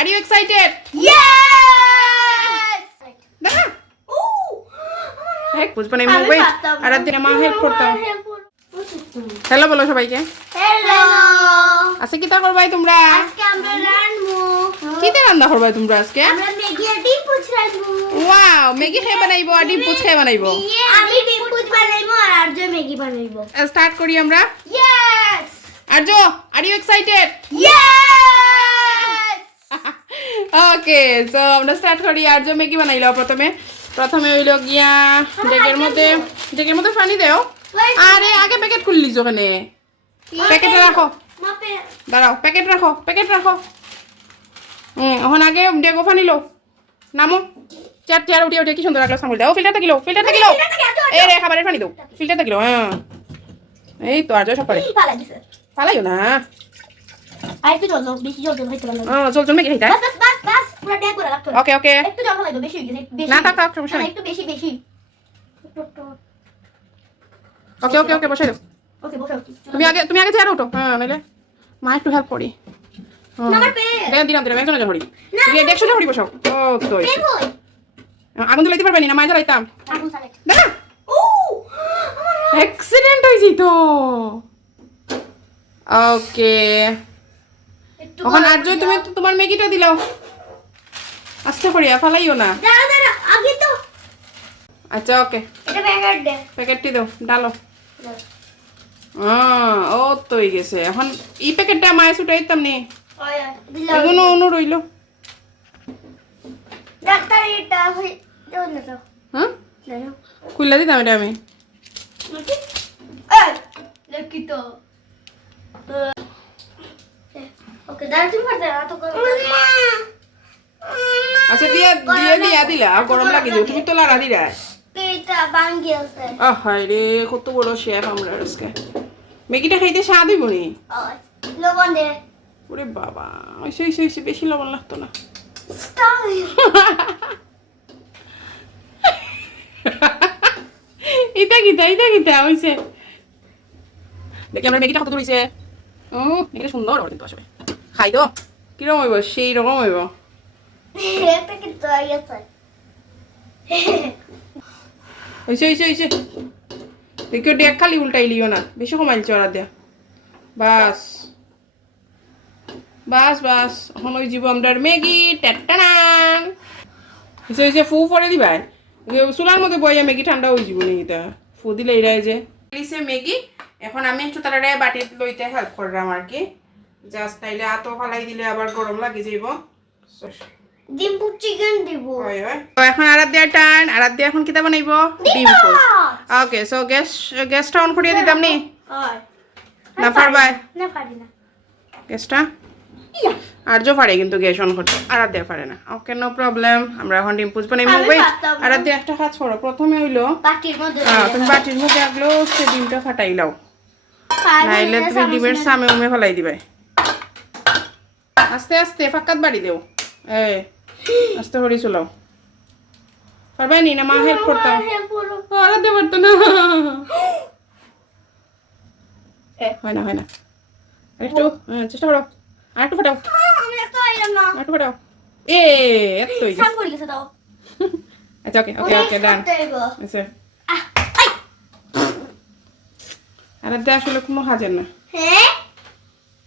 Are you excited? Yes! দেখা Ooh! হেক বুঝবা না মুভি আর আজ মা হেল্প করতাম হ্যালো বলো সবাইকে Hello! আজকে কি তা করবাই তোমরা আজকে আমরা রান্না কি তে রান্না করবাই তোমরা আজকে আমরা ম্যাগি আর ডিম পুচ রান্না ওয়াও ম্যাগি খাই বানাইবো আর ডিম পুচ খাই বানাইবো আমি ডিম পুচ বানাইবো আর আরজ ম্যাগি বানাইবো স্টার্ট করি আমরা Yes! Arzoo are you excited Yes! Okay so আমরা স্টার্ট করি আরজো ম্যাগি বানাইলো প্রথমে হইলো গিয়া ডেকের মধ্যে পানি দাও আরে আগে প্যাকেট খুললিস ওখানে প্যাকেট রাখো মাপে দাঁড়াও প্যাকেট রাখো এখন আগে ডেগো পানি লো নামো চেয়ার উঠিয়ে কি সুন্দর রাখলো সামুল দাও ফিল্টারটা কিলো এই রে খাবারের পানি দাও ফিল্টারটা কিলো হ্যাঁ এই তো আরজো সব পারে পালা দিছে ফালাইও না আর একটু জল দাও বেশি জল দাও হইতে পারলো চল মেঘে খাইতা বাস পুরো ড্যাগ করে রাখতো ওকে একটু জল লাগবে বেশি হয়ে গেছে বেশি না থাক সমস্যা না নাই একটু বেশি ওকে বসাই দাও ওকে বসো তুমি আগে চেয়ারে উঠো হ্যাঁ নাইলে মা একটু হেল্প করি আমার পে দিলাম একজনের হরি তুমি দেখছো হরি বসাও ও তো পেন কই আগুন জ্বালাইতে পারবে না মা জ্বালাইতাম আগুন সালেট দেখা ও অ্যাক্সিডেন্ট হয়েছি তো ওকে এখন আর যদি তুমি তোমার ম্যাগিটা দিলাও আস্তে করিয়া ফালাইও না দাঁড়া আগে তো আচ্ছা ওকে এটা প্যাকেট দে প্যাকেটটি দাও ডালো ও তো হয়ে গেছে এখন এই প্যাকেটটা মায়ে ছুটাইতাম নি ওয়া দিলা এগুলো অনু রইলো ডাক্তার এটা হই দাও না তো হ্যাঁ দাও খুললা দিতাম এটা আমি এই লকি তো ওকে দাঁড়া তুমি পারতে না তো মাম্মা আচ্ছা দিয়া দিলা গরম লাগে যে তুমি তো লাড়া দিলা পেটা ভাঙি আছে হায় রে কত বড় শেফ আমরা আজকে ম্যাগিটা খাইতে স্বাদ হইব নি লবণ দে ওরে বাবা হইছে বেশি লবণ লাগতো না স্টপ এটা কিতা হইছে দেখি আমরা ম্যাগিটা কত দূর হইছে ম্যাগিটা সুন্দর হবে কিন্তু আসলে খাই তো কিরকম হইব সেই রকম হইব প্যাকেট তো আইছে হইছে দেখো ডেক খালি উল্টাইলিও না বেশি কমাইল চড়া দিয়া বাস এখন ওই জীব আমরার ম্যাগি টাটানান হইছে ফু পরে দিবাই চুলার মধ্যে বইয়া ম্যাগি ঠান্ডা হয়ে যাব নাকি তা ফু দিলে এরাই যে লিসে ম্যাগি এখন আমি একটু তারা বাটি লইতে হেল্প করলাম আর কি জাস্ট তাইলে আতো ফালাই দিলে আবার গরম লাগে যাইব ডিম পুচ চিকেন দিব তো এখন আরাধ্যা টার্ন আরাধ্যা এখন কিতা বানাইবো ডিম পুচ ওকে সো গ্যাসটা অন করিয়ে দিতাম নি না পারবাই না পারি না গ্যাসটা আরজো পারে কিন্তু গ্যাস অন করতে আরাধ্যা পারে না ওকে নো প্রবলেম আমরা এখন ডিম পুচ বানাইবো ওয়েট আরাধ্যা একটা কাজ করো প্রথমে হইলো বাটির মধ্যে তুমি বাটির মধ্যে আগলো সে ডিমটা ফাটাই লাও নাইলে তুমি ডিমের সামে উমে ফেলাই দিবে আস্তে ফাঁকাত বাড়ি দেও আস্তে করে চলাও পারবাই নি না মা হেল্প করতাম আরাধ্যা পারতো না হয় না একটু চেষ্টা করো আর একটু ফাটাও আমি তো আইলাম না একটু ফাটাও এত হয়ে সাম গেছে করে গেছে দাও আচ্ছা ওকে ডান আচ্ছা আরাধ্যা আসলে কোনো হাজার না হ্যাঁ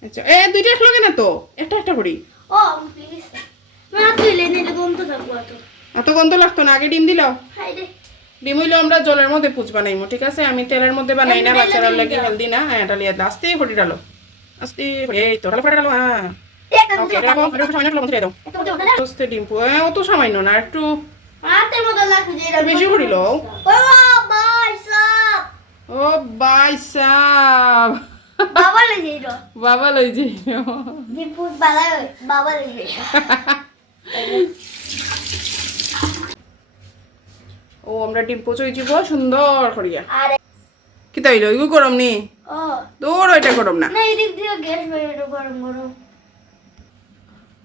আচ্ছা দুইটা একলগে না তো একটা করি ও প্লিজ না তুইলে নিলে গন্ধ থাকবো এত গন্ধ লাগতো না আগে ডিম দিলাও হাই রে ডিম হইলো আমরা জলের মধ্যে পুচ বানাইমু ঠিক আছে আমি তেলের মধ্যে বানাই না বাচ্চারা লাগে হেলদি না হ্যাঁ ডালিয়া আস্তে করে ডালো আস্তে এই তো ডালো ডালো হ্যাঁ ওকে রাখো এটা সামান্য লবণ দিয়ে দাও আস্তে ডিম পু অত সামান্য না একটু হাতের মতো লাগছে যে বেশি করিল ও বাই সব ও বাইসাব বাবা লই যাইরো বাবা লই যাই বিপুত বাবা লই যাইরো ও আমরা ডিম পুচ হইছিব সুন্দর করিয়া আরে কি তাইলো ইগো গরম নি ও তোর ওইটা গরম না না এদিক দিয়ে গ্যাস বাইরে গরম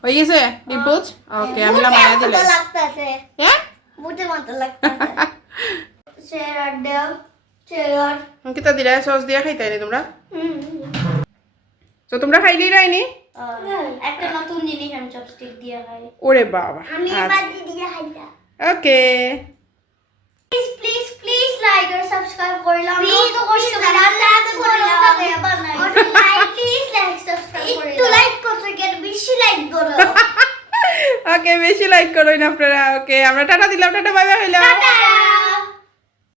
হয়ে গেছে ডিম পুচ ওকে আমি মায়া দিলে লাগতাছে হ্যাঁ বুতে মত লাগতাছে শেয়ার দাও শেয়ার কিতা দিলা সস দিয়া খাইতাই নি তোমরা তো তোমরা খাইলেই রাইনি একটা নতুন জিনিস আমি চপস্টিক দিয়ে খাই। ওরে বাবা আমি আচ্ছা বাজি দিয়ে খাই না। Okay please please please like আর সাবস্ক্রাইব করলাম। কত কষ্ট করে লাইক করলাম আবার নাই। প্লিজ লাইক সাবস্ক্রাইব করলাম। একটু লাইক করতে কেন বেশি লাইক করো। ওকে বেশি লাইক করুন আপনারা ওকে আমরা টাটা দিলাম টাটা বাই বাই হইলাম টাটা।